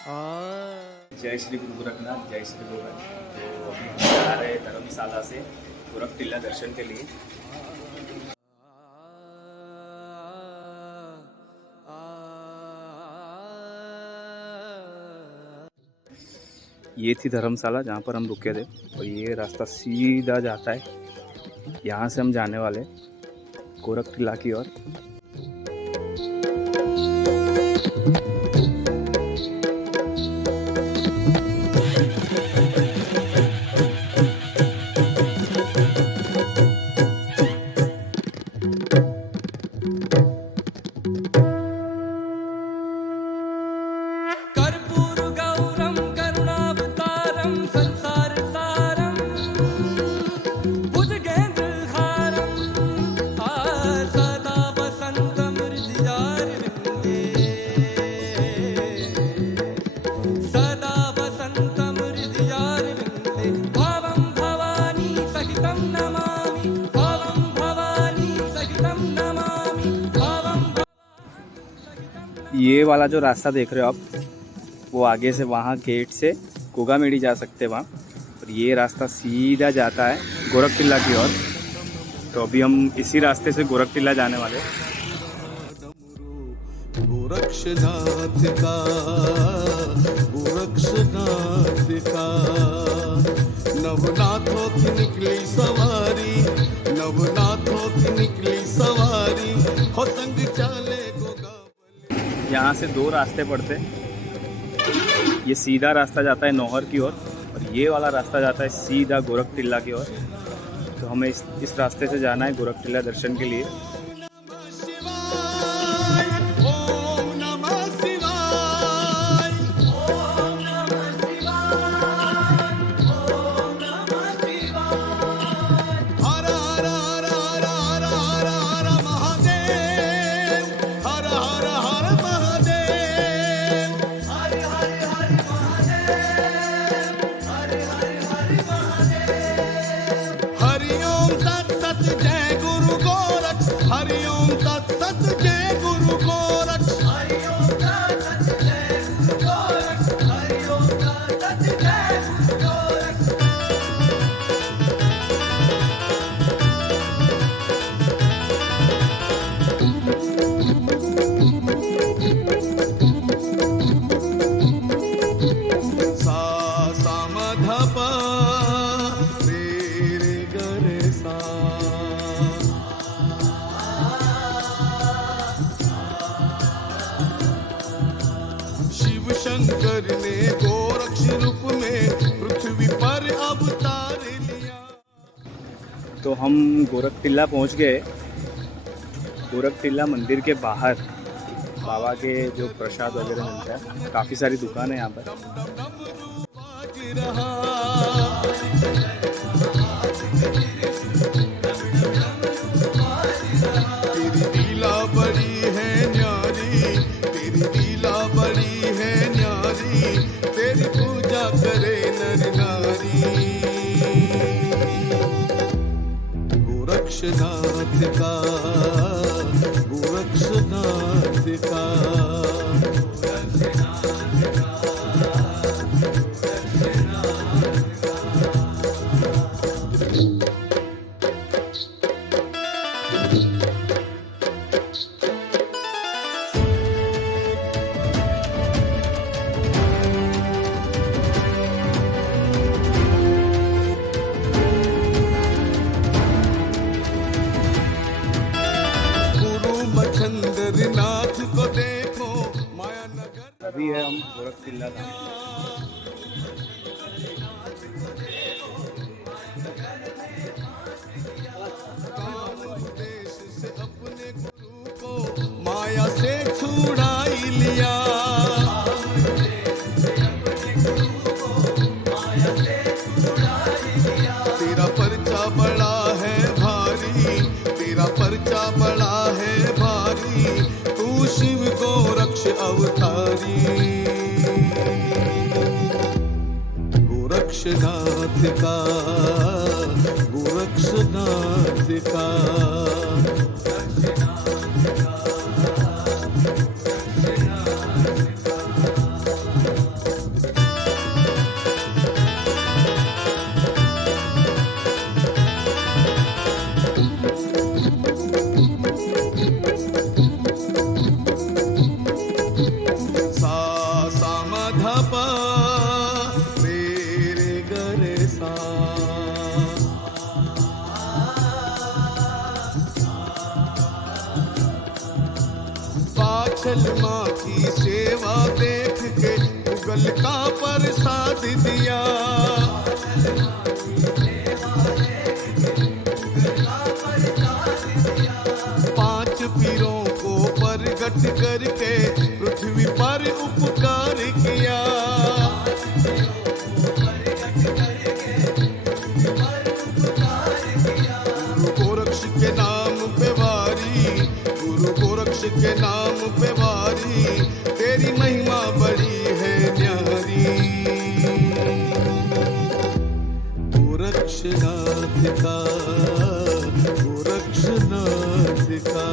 जय श्री गुरु गोरखनाथ, जय श्री गोरख। तो अभी हम जा रहे हैं धर्मशाला से गोरख टिल्ला दर्शन के लिए। ये थी धर्मशाला जहाँ पर हम रुके थे और ये रास्ता सीधा जाता है, यहाँ से हम जाने वाले गोरख टिल्ला की ओर। ये वाला जो रास्ता देख रहे हो आप, वो आगे से वहाँ गेट से गोगामेड़ी जा सकते हैं वहाँ, और ये रास्ता सीधा जाता है गोरख टिल्ला की ओर। तो अभी हम इसी रास्ते से गोरख टिल्ला जाने वाले हैं। गोरक्षनाथ का, गोरक्षनाथ का नवनाथों की निकली सवारी, नवनाथों की निकली सवारी हो संग चाले। यहाँ से दो रास्ते पड़ते हैं, ये सीधा रास्ता जाता है नौहर की ओर और ये वाला रास्ता जाता है सीधा गोरख टिल्ला की ओर। तो हमें इस रास्ते से जाना है गोरख टिल्ला दर्शन के लिए। शंकर ने गोरक्ष रूप में पृथ्वी पर अवतार लिया। तो हम गोरख टिल्ला पहुँच गए। गोरख टिल्ला मंदिर के बाहर बाबा के जो प्रसाद वगैरह मिलता है, काफ़ी सारी दुकानें यहाँ पर। तेरी लीला बड़ी है न्यारी, तेरी लीला बड़ी है न्यारी, तेरी पूजा करे नर नारी। गोरक्षनाथ का, गोरक्षनाथ का, नाथ को देखो माया नगर। अभी है हम गोरख टिल्ला धाम। देश से अपने गुरु को माया से छुड़ाई लिया, तेरा पर्चा बड़ा है भारी, तेरा पर्चा बड़ा है भारी, तू शिव गोरक्ष अवतारी। गोरक्षनाथ का, गोरक्षनाथ का, आंचल माँ की सेवा देख के गूगल का प्रसाद दिया। पांच पीरों को प्रगट करके पृथ्वी पर उपकार किया। गुरु गोरक्ष के नाम पे वारी, गुरु गोरक्ष के नाम पे वारी, तेरी महिमा बड़ी है न्यारी। गोरक्षनाथ का, गोरक्षनाथ का,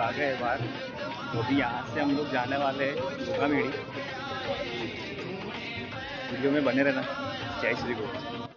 आ गए बाहर, तो अभी यहाँ से हम लोग जाने वाले हैं जोगामेड़ी। वीडियो में बने रहना। जय श्री गुरु।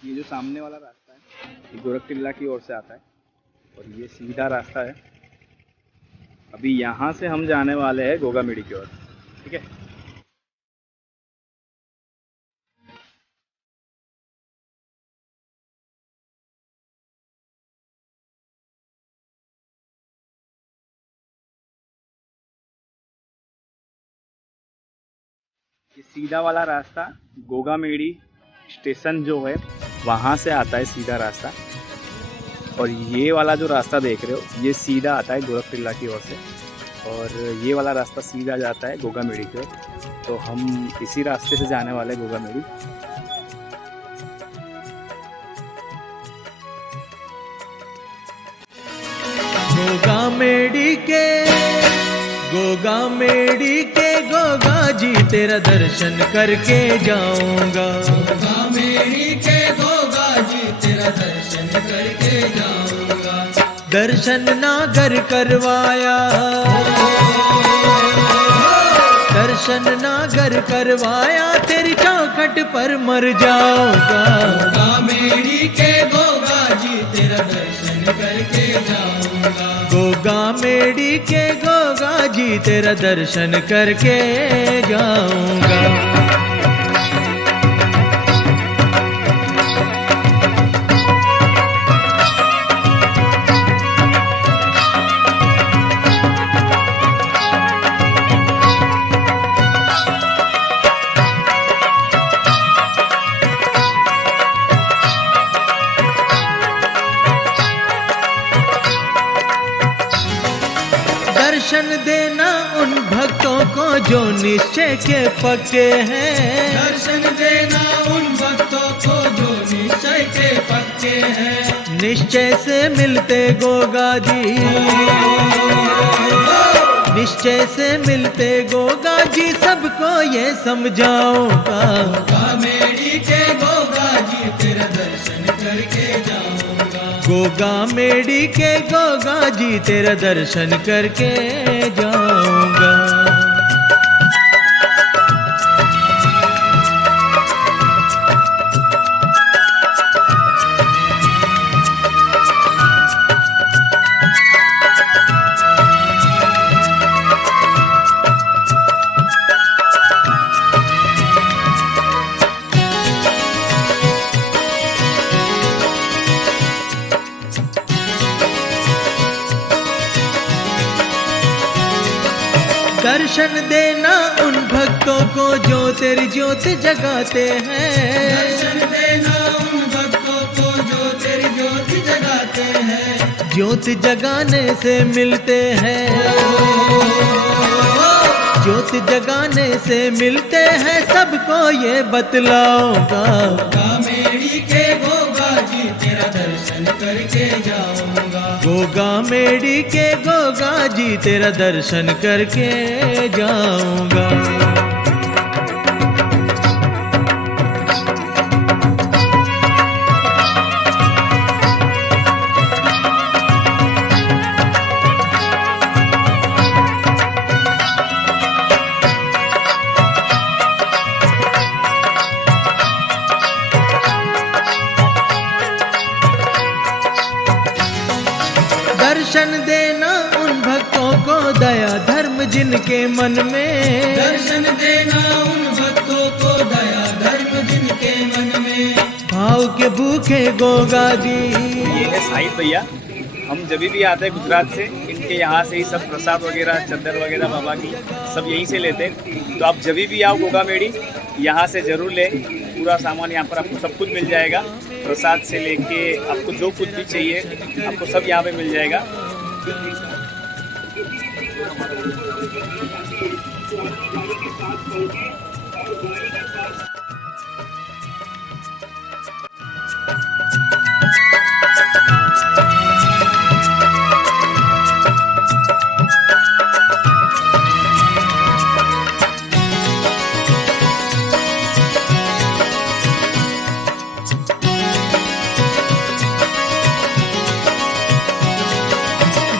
ये जो सामने वाला रास्ता है ये गोरख टिल्ला की ओर से आता है और ये सीधा रास्ता है। अभी यहाँ से हम जाने वाले हैं गोगामेडी की ओर, ठीक है। ये सीधा वाला रास्ता गोगामेडी स्टेशन जो है वहाँ से आता है सीधा रास्ता, और ये वाला जो रास्ता देख रहे हो ये सीधा आता है गोरख टिल्ला की ओर से, और ये वाला रास्ता सीधा जाता है गोगामेडी की ओर। तो हम इसी रास्ते से जाने वाले हैं गोगामेडी। गोगामेडी के गोगा जी तेरा दर्शन करके जाऊंगा। गोगामेडी के गोगा जी तेरा दर्शन करके जाऊंगा। दर्शन नागर करवाया, दर्शन नागर करवाया तेरी चौखट पर मर जाऊंगा। गोगामेडी के गोगा जी तेरा दर्शन करके जाऊंगा। गोगामेडी के गोगा जी तेरा दर्शन करके जाऊंगा। दर्शन देना उन भक्तों को जो निश्चय के पक्के हैं। दर्शन देना उन भक्तों को जो निश्चय के पक्के हैं। निश्चय से मिलते गोगा जी, निश्चय से मिलते गोगा जी सबको ये समझाऊंगा। गोगामेडी के गोगा जी तेरा दर्शन करके जाऊंगा। गोगामेडी के गोगा जी तेरा दर्शन करके जाऊंगा। दर्शन देना उन भक्तों को जो तेरी ज्योत जगाते हैं। दर्शन देना उन भक्तों को जो तेरी ज्योत जगाते हैं। ज्योत जगाने से मिलते हैं, ज्योत जगाने से मिलते हैं सबको ये बतलाऊंगा। गोगामेडी के गोगा जी तेरा दर्शन करके जाऊंगा। गोगामेडी के गोगा जी तेरा दर्शन करके जाऊंगा। दर्शन देना उन भक्तों को दया धर्म जिनके मन में। दर्शन देना उन भक्तों को दया धर्म जिनके मन में। भाव के भूखे गोगा जी। ये है साहिब भैया, हम जब भी आते हैं गुजरात से इनके यहाँ से ही सब प्रसाद वगैरह चद्दर वगैरह बाबा की सब यहीं से लेते हैं। तो आप जब भी आओ गोगामेडी यहाँ से ज़रूर लें, पूरा सामान यहाँ पर आपको सब कुछ मिल जाएगा। प्रसाद से लेके आपको जो कुछ भी चाहिए आपको सब यहाँ पे मिल जाएगा।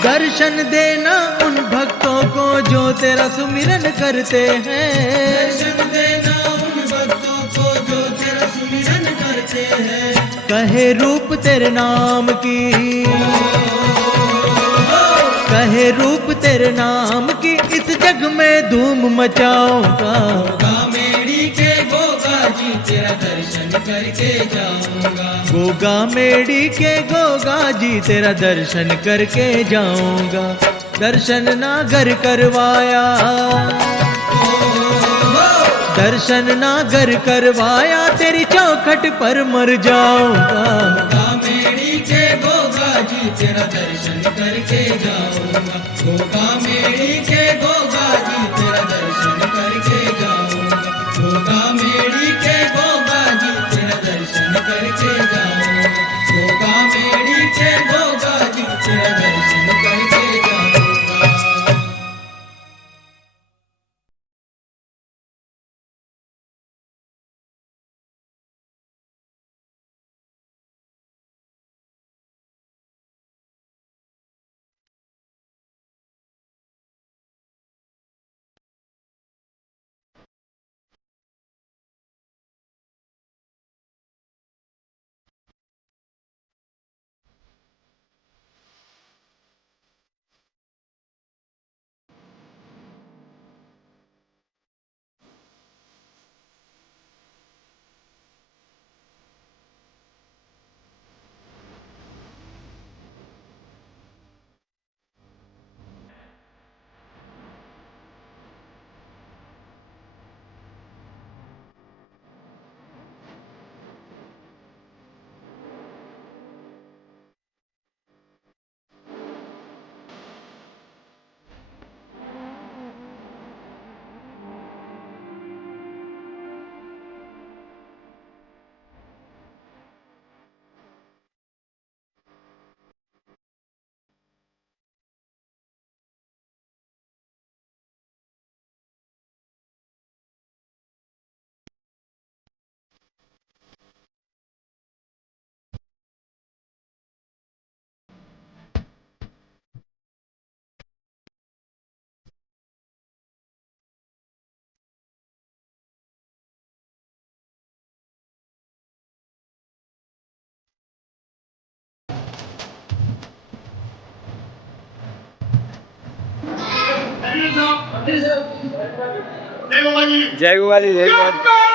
दर्शन देना उन भक्तों को जो तेरा सुमिरन करते हैं। दर्शन देना उन भक्तों को जो तेरा सुमिरन करते करते हैं। कहे रूप तेरे नाम की, कहे रूप तेरे नाम की, इस जग में धूम मचाऊंगा। गोगा मेड़ी के गोगा जी तेरा दर्शन करके जाऊंगा। गोगा मेड़ी के गोगा जी तेरा दर्शन करके जाऊंगा। दर्शन नागर करवाया, दर्शन नागर करवाया, तेरी चौखट पर मर जाऊंगा। गोगा मेड़ी के गोगा जी तेरा दर्शन करके जाऊंगा। गोगा मेड़ी के गोगा जी तेरा दर्शन करके जाऊंगा। गोगा मेड़ी के गोगा जी तेरा दर्शन करके जाऊंगा। गोगा मेड़ी के गोगा जी तेरा दर्शन करके जाऊंगा। जय गोगाली, जय गोगाली।